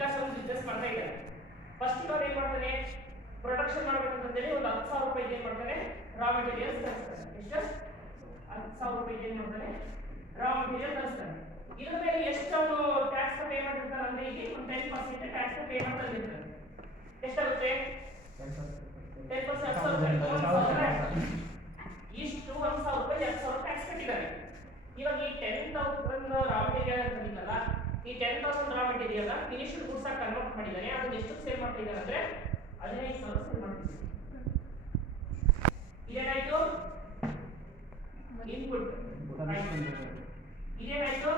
ವಿಕಾಸ್ ಒಂದು ಬಿಸ್ನೆಸ್ ಮಾಡ್ತಾ ಇದ್ದಾರೆ. ಫಸ್ಟ್ ಇವಾಗ ಏನ್ ಮಾಡ್ತಾನೆ, ಪ್ರೊಡಕ್ಷನ್ ಮಾಡಬೇಕಂತಂದೇಳಿ ಒಂದು 10,000 ರೂಪಾಯಿ ಏನ್ ಮಾಡ್ತಾನೆ, ರಾ ಮೆಟೀರಿಯಲ್ಸ್ ತರಿಸ್ತಾನೆ. ಎಷ್ಟು? 10,000 ರೂಪಾಯಿ ಏನ್ ಮಾಡ್ತಾನೆ, ರಾ ಮೆಟೀರಿಯಲ್ ತರಿಸ್ತಾನೆ. ಇದ್ರ ಮೇಲೆ ಎಷ್ಟು ಅವನು ಟ್ಯಾಕ್ಸ್ ಪೇ ಮಾಡಿರ್ತಾನೆ ಅಂದ್ರೆ ಇಲ್ಲಿ ಒಂದು 10% ಟ್ಯಾಕ್ಸ್ ಪೇ ಮಾಡ್ತಿರ್ತಾನೆ. ಎಷ್ಟಾಗುತ್ತೆ? 10% ಇಷ್ಟು 1,000 ರೂಪಾಯಿ 2,000 ಟ್ಯಾಕ್ಸ್ ಕಟ್ಟಿದ್ದಾರೆ. ಇವಾಗ ಈ 10,000 ರಾ ಮೆಟೀರಿಯಲ್ ಅಂತಿದ್ದಲ್ಲ, ಈ 10,000 ರಾ ಮೆಟೀರಿಯಲ್ ಫಿನಿಶ್ಡ್ ಗೂಡ್ಸ್ ಆಗಿ ಕನ್ವರ್ಟ್ ಮಾಡಿದ್ದಾನೆ. ಅದನ್ನ ಎಷ್ಟು ಸೇಲ್ ಮಾಡ್ತಿದ್ದಾರೆ ಅಂದ್ರೆ 15,000 ಸೇಲ್ ಮಾಡ್ತಿದ್ದಾರೆ. ಇದೇನಾಯ್ತು? ಇನ್ಪುಟ್. ಇದೇನಾಯ್ತು?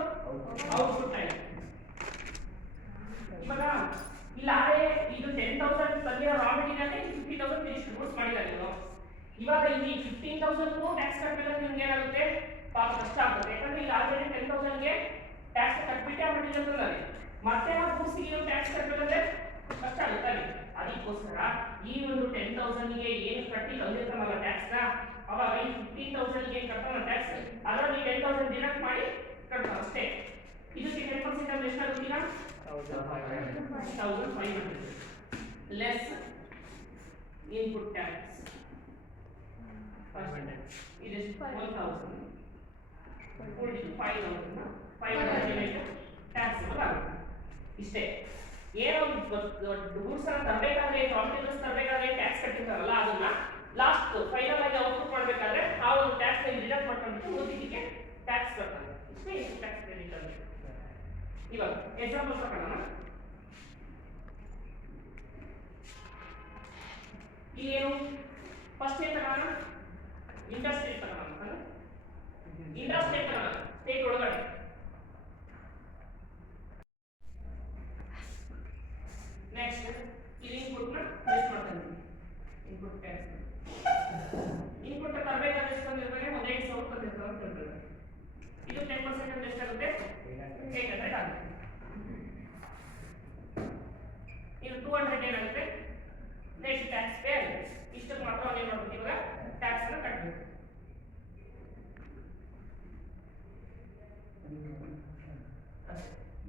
ಔಟ್ಪುಟ್ ಆಯ್ತು. ಇವಾಗ ಇಲ್ಲಾದ್ರೆ ಇದು 10,000 ತಂದಿರೋ ರಾ ಮೆಟೀರಿಯಲ್ 50,000 ಫಿನಿಶ್ಡ್ ಗೂಡ್ಸ್ ಮಾಡಿದ್ದಾರೆ ನೀವು. ಇವಾಗ ಇಲ್ಲಿ 15,000 ಟ್ಯಾಕ್ಸ್ ಕಟ್ಟಬೇಕಂದ್ರೆ ನಿಮ್ಗೆ ಏನಾಗುತ್ತೆ, ಪಾಪ ಕಷ್ಟ ಆಗುತ್ತೆ. ಯಾಕಂದ್ರೆ ಇಲ್ಲಿ ಆಲ್ರೆಡಿ 10,000 ಗೆ ಟ್ಯಾಕ್ಸ್ ಕಟ್ಬಿಟ್ಟೆ ಆ ಮೆಟೀರಿಯಲ್ ತಂದರೆ ಮತ್ತೆ ನಾವು ಗೂಡ್ಸ್ಗೆ ಟ್ಯಾಕ್ಸ್ ಕಟ್ಟಬೇಕಂದ್ರೆ ಕಷ್ಟ ಆಗುತ್ತೆ. ಅದಕ್ಕೋಸ್ಕರ ಈ ಒಂದು 10,000 ಗೆ ಏನು ಕಟ್ಟಿ ತಂದಿರ್ತಾನಲ್ಲ ಟ್ಯಾಕ್ಸ್ ನ, ಅವಾಗ ಈ 15,000 ಗೆ ಕಟ್ಟೋಣ ಟ್ಯಾಕ್ಸ್, ಅದರಲ್ಲಿ 10,000 ಡಿಡಕ್ಟ್ ಮಾಡಿ ಕಟ್ತಾನೆ ಅಷ್ಟೇ. ಇದಕ್ಕೆ 10% ಅಂದ್ರೆ ಎಷ್ಟಾಗುತ್ತೆ ಈಗ? 1,500 ಲೆಸ್ ಇನ್ಪುಟ್ ಟ್ಯಾಕ್ಸ್. ಇದೆಷ್ಟು? 1,000 ಉಳಿದಿದ್ದು 5,000 ಟ್ಯಾಕ್ಸಬಲ್ ಆಗುತ್ತೆ. ಇಷ್ಟೇ. ಏನೋ ಗೂಡ್ಸ್ ಅನ್ನ ತರಬೇಕಾದ್ರೆ, ರಾ ಮೆಟೀರಿಯಲ್ಸ್ ತರಬೇಕಾದ್ರೆ ಟ್ಯಾಕ್ಸ್ ಕಟ್ಟಿರ್ತಾರಲ್ಲ, ಅದನ್ನ ಲಾಸ್ಟ್ ಫೈನಲ್ ಆಗಿ ಔಟ್ಪುಟ್ ಮಾಡಬೇಕಾದ್ರೆ ಆ ಒಂದು ಟ್ಯಾಕ್ಸ್ ಡಿಡಕ್ಟ್ ಮಾಡ್ಕೊಂಡು ಉಳಿದಿದ್ದಕ್ಕೆ ಟ್ಯಾಕ್ಸ್ ಕಟ್ತಾರೆ. ಇಷ್ಟೇ ಟ್ಯಾಕ್ಸ್ ಕ್ರೆಡಿಟ್ ಅಂತ. ಇವಾಗ ಎಕ್ಸಾಂಪಲ್ ತಗೊಳ್ಳೋಣ. ಇಲ್ಲೇನು ಫಸ್ಟ್ ಏನ್ ತಗೊಳ್ಳೋಣ, ಇಂಡಸ್ಟ್ರಿ ತಗೊಳ್ಳೋಣ. ಇಂಡಸ್ಟ್ರಿ ತಗೊಳ್ಳೋಣ, ಸ್ಟೇಟ್ ಒಳಗಡೆ. ನೆಕ್ಸ್ಟ್ ಇಲ್ಲಿ ಇನ್ಪುಟ್ ನ ಲಿಸ್ಟ್ ಮಾಡ್ತಾನೆ. ಇನ್ಪುಟ್ ಟ್ಯಾಕ್ಸ್ ಇನ್ಪುಟ್ ತರಬೇಕಾದ್ರೆ ಎಷ್ಟು ಬಂದಿರ್ತಾನೆ, 15,000 ಬಂದಿರ್ತಾನೆ ಅಂತ ಹೇಳ್ತಾರೆ. ಇದು 10% ಅಂದ್ರೆ ಎಷ್ಟಾಗುತ್ತೆ? 800 ಆಗುತ್ತೆ. ಇದು 200 ಏನಾಗುತ್ತೆ, ನೆಕ್ಸ್ಟ್ ಟ್ಯಾಕ್ಸ್ ಪೇ ಆಗುತ್ತೆ. ಇಷ್ಟಕ್ಕೆ ಮಾತ್ರ ಏನು ಮಾಡಬೇಕು, ಇವಾಗ ಟ್ಯಾಕ್ಸ್ ಅನ್ನು ಕಟ್ಟಬೇಕು.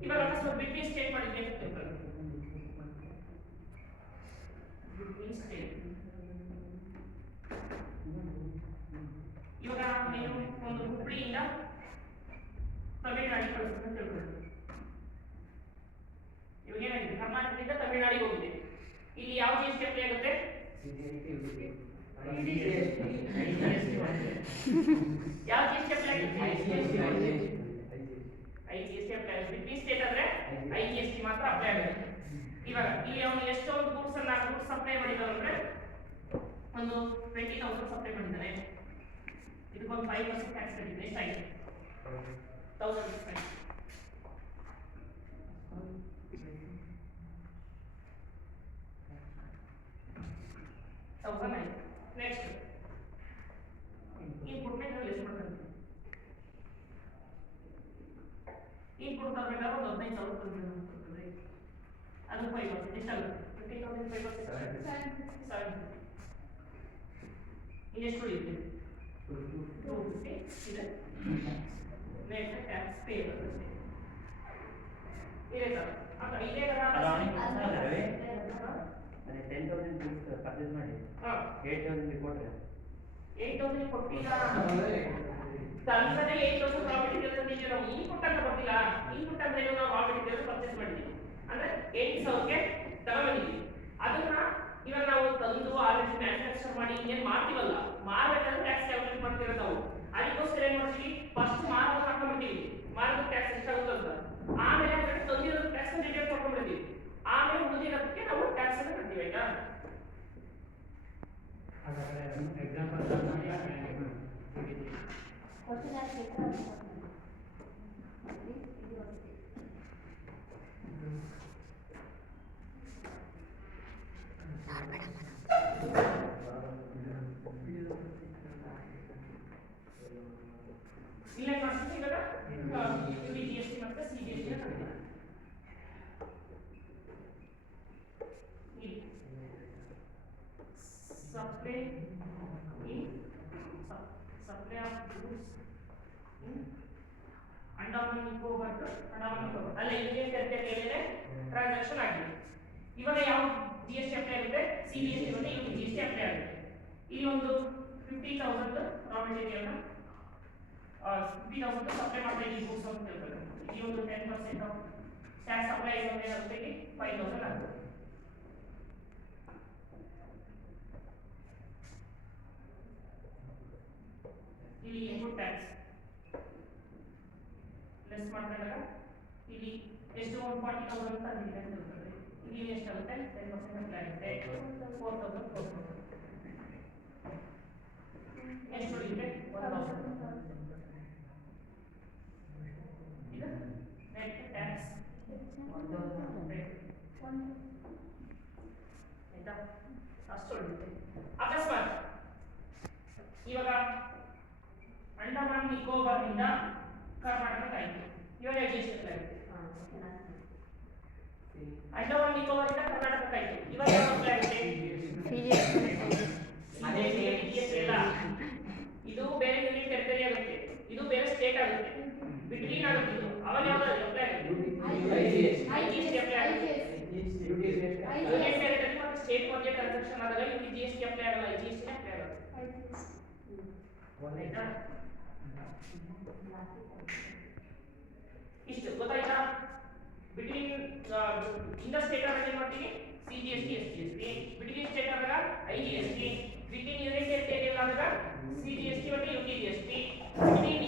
ಇವಾಗ ಅಕಸ್ಮಾತ್ ಬಿಟ್ವೀನ್ ಸ್ಟೇಟ್ ಮಾಡಿದ್ರೆ ಎಷ್ಟು ಇರ್ತದೆ? ಬಿಟ್ವೀನ್ ಸ್ಟೇಟ್ ಇವಾಗ ನೀವು ಒಂದು ಹುಬ್ಳಿಯಿಂದ ತಮಿಳುನಾಡಿಗೆ ಕಳಿಸ್ಬೇಕು ಅಂತ ಹೇಳ್ಬೋದು. ಇವಾಗ ಏನಾಗಿದೆ, ಕರ್ನಾಟಕದಿಂದ ತಮಿಳುನಾಡಿಗೆ ಹೋಗಿದೆ. ಇಲ್ಲಿ ಯಾವ ಜಿ ಎಸ್ ಟಿ ಅಪ್ಲೈ ಆಗುತ್ತೆ? ಯಾವ ಜಿ ಎಸ್ ಟಿ ಅಪ್ಲೈ ಆಗುತ್ತೆ? I G S T apply ಆಗುತ್ತೆ. ಬಿಟ್ವೀನ್ ಸ್ಟೇಟ್ ಆದ್ರೆ ಐ ಜಿ ಎಸ್ ಟಿ ಮಾತ್ರ ಅಪ್ಲೈ ಆಗುತ್ತೆ. ಇವಾಗ ಇಲ್ಲಿ ಅವನು ಎಷ್ಟೊಂದು ಗೂಡ್ಸ್ ಅನ್ನ ಸಪ್ಲೈ ಮಾಡಿದಾರೆ ಅಂದ್ರೆ ಒಂದು 20,000 ಸಪ್ಲೈ ಮಾಡಿದ್ದಾನೆ. ಇದಕ್ಕೊಂದು 5% ಟ್ಯಾಕ್ಸ್ ಕಟ್ಟಿದ್ರೆ ಎಷ್ಟಾಗಿದೆ? 1,000 ರೂಪಾಯಿ. ನೆಕ್ಸ್ಟ್ ಇನ್ಪುಟ್ ಮೇಲೆ ಲಿಸ್ಟ್ ಮಾಡ್ತಾರೆ. ಇನ್ಪುಟ್ ತರಬೇಕಾದ್ರೆ ಒಂದು 15,000 ತಂದಿರ್ತದೆ. ಅದು 5% ಎಷ್ಟಾಗುತ್ತೆ? 50,000 5% 7. ಇನ್ನೆಷ್ಟು ಉಳಿಯುತ್ತೆ? 250 ಇದೆ. ನೆಕ್ಸ್ಟ್ ಟ್ಯಾಕ್ಸ್ ಪೇ ಬರುತ್ತೆ. ಇದೇ ತರ ಅಥವಾ ಇದೇ ತರ 10,000 ಪರ್ಚೇಸ್ ಮಾಡಿ 8,000 ಕೊಟ್ಟರೆ 8,000 ಕೊಟ್ಟಿಲ್ಲ ತಂದರೆ 8,000 ರಾ ಮೆಟೀರಿಯಲ್ ತಂದಿದ್ದೀವಿ ನಾವು. ಇನ್ಪುಟ್ ಅಂತ ಬರ್ತಿಲ್ಲ. ಇನ್ಪುಟ್ ಅಂದ್ರೆ ನಾವು ರಾ ಮೆಟೀರಿಯಲ್ ಪರ್ಚೇಸ್ ಮಾಡಿದ್ದೀವಿ ಅಂದ್ರೆ 8,000ಕ್ಕೆ ತಗೊಂಡಿದ್ದೀವಿ. ಅದನ್ನ ಇವಾಗ ನಾವು ತಂದು ಆಲ್ರೆಡಿ ಮ್ಯಾನುಫ್ಯಾಕ್ಚರ್ ಮಾಡಿ ಇನ್ನೇನು ಮಾಡ್ತೀವಲ್ಲ, ಮಾರಬೇಕಾದ್ರೆ ಟ್ಯಾಕ್ಸ್ ಕ್ಯಾಲ್ಕುಲೇಟ್ ಮಾಡ್ತಿರೋದು ನಾವು. ಅದಕ್ಕೋಸ್ಕರ ಏನ್ ಮಾಡ್ತೀವಿ, ಫಸ್ಟ್ ಮಾರೋದನ್ನ ಹಾಕೊಂಡ್ಬಿಡ್ತೀವಿ, ಮಾರೋದ ಟ್ಯಾಕ್ಸ್ ಎಷ್ಟಾಗುತ್ತೆ ಅಂತ. ಆಮೇಲೆ ಅದಕ್ಕೆ ತಂದಿರೋದು ಟ್ಯಾಕ್ಸ್ ಡಿಡಕ್ಟ್ ಮಾಡ್ಕೊಂಡ್ಬಿಡ್ತೀವಿ. ಆಮೇಲೆ ಉಳಿದಿರೋದಕ್ಕೆ ನಾವು ಟ್ಯಾಕ್ಸ್ ಅನ್ನು ಕಟ್ತೀವಿ. ಆಯ್ತಾ? ಎಕ್ಸಾಂಪಲ್ ಇಲ್ಲೇ ಮಾಡ್ತೀವಿ. ಇವಾಗ ಜಿಎಸ್ಟಿ ಮತ್ತೆ ಸಿಜಿಎಸ್ಟಿ ಕಟ್ತೀವಿ. supply of goods in Andaman Nicobar to Andaman Nicobar. ಅಲ್ಲ ಇಲ್ಲಿ ಏನು ಕರಿತಾರೆ ಹೇಳಿದ್ರೆ ಟ್ರಾನ್ಸಾಕ್ಷನ್ ಆಗಿದೆ. ಇವಾಗ ಯಾವ GST ಅಪ್ಲೈ ಆಗುತ್ತೆ? CGST ಮತ್ತೆ UT GST ಅಪ್ಲೈ ಆಗುತ್ತೆ. ಇಲ್ಲಿ ಒಂದು 50,000 ರಾ ಮೆಟೀರಿಯಲ್ ನ 50,000 ಸಪ್ಲೈ ಮಾಡ್ತಾ ಇದ್ದೀವಿ ಬುಕ್ಸ್ ಅಂತ ಹೇಳ್ತಾರೆ. ಇಲ್ಲಿ ಒಂದು 10% ಆಫ್ ಟ್ಯಾಕ್ಸ್ ಅಪ್ಲೈ ಆಗುತ್ತೆ, ಏನಾಗುತ್ತೆ? ಇಲ್ಲಿ 5,000 ಆಗುತ್ತೆ. ಇಲ್ಲಿ ಇನ್ಪುಟ್ ಟ್ಯಾಕ್ಸ್ ಲೆಸ್ ಮಾಡ್ಕೊಂಡಾಗ ಇಲ್ಲಿ ಎಷ್ಟು 140,000 ಅಂತ ಆಗಿದೆ ಅಂತ ಹೇಳ್ತಾರೆ. ಇಲ್ಲಿ ಎಷ್ಟಾಗುತ್ತೆ? 10% ಅಪ್ಲೈ ಆಗುತ್ತೆ, 4,000. ಎಷ್ಟು ಉಳಿಯುತ್ತೆ? 1,000. ಇದು ನೆಟ್ ಟ್ಯಾಕ್ಸ್ 1,000 ಆಯ್ತಾ? ಅಷ್ಟು ಉಳಿಯುತ್ತೆ. ಅಕಸ್ಮಾತ್ ಇವಾಗ ಅಂಡಮಾನ್ ನಿಕೋಬಾರ್ನಿಂದ ಕರ್ನಾಟಕ ಆಯಿತು, ಇವಾಗ GST ಅಪ್ಲೈ ಆಗುತ್ತೆ. ಅಂಡಮಾನ್ ನಿಕೋಬಾರ್ನಿಂದ ಕರ್ನಾಟಕ ಆಯಿತು, ಇವಾಗ ಯಾವ ಅಪ್ಲೈ ಆಗುತ್ತೆ? GST ಇಲ್ಲ. ಇದು ಬೇರೆ ಯೂನಿಟ್ ಟೆರಿಟರಿ ಆಗುತ್ತೆ, ಇದು ಬೇರೆ ಸ್ಟೇಟ್ ಆಗುತ್ತೆ, ಬಿಟ್ವೀನ್ ಆಗುತ್ತೆ. ಇದು ಅವಾಗ ಯಾವ್ದು ಅಪ್ಲೈ ಆಗುತ್ತೆ? IGST ಅಪ್ಲೈ ಆಗುತ್ತೆ. ಯೂನಿಟ್ ಟೆರಿಟರಿ ಮತ್ತು ಸ್ಟೇಟ್ ಮಧ್ಯೆ ಟ್ರಾನ್ಸಾಕ್ಷನ್ ಆದಾಗ ಇಲ್ಲಿ GST ಅಪ್ಲೈ ಆಗಲ್ಲ, IGST ಅಪ್ಲೈ ಆಗುತ್ತೆ. ಆಯ್ತಾ? ಇಷ್ಟು ಗೊತ್ತಾಯ್ತಾ? ಬಿಟ್ವೀನ್ ಇನ್ ದ ಸ್ಟೇಟ್ ಆದಾಗ ಏನು ಮಾಡ್ತೀವಿ? CGST SGST. ಬಿಟ್ವೀನ್ ಸ್ಟೇಟ್ ಆದಾಗ IGST. ಬಿಟ್ವೀನ್ ಯೂನಿಟ್ ಟೆರಿಟರಿ ಆದಾಗ CGST ಮತ್ತು UT GST. ಬಿಟ್ವೀನ್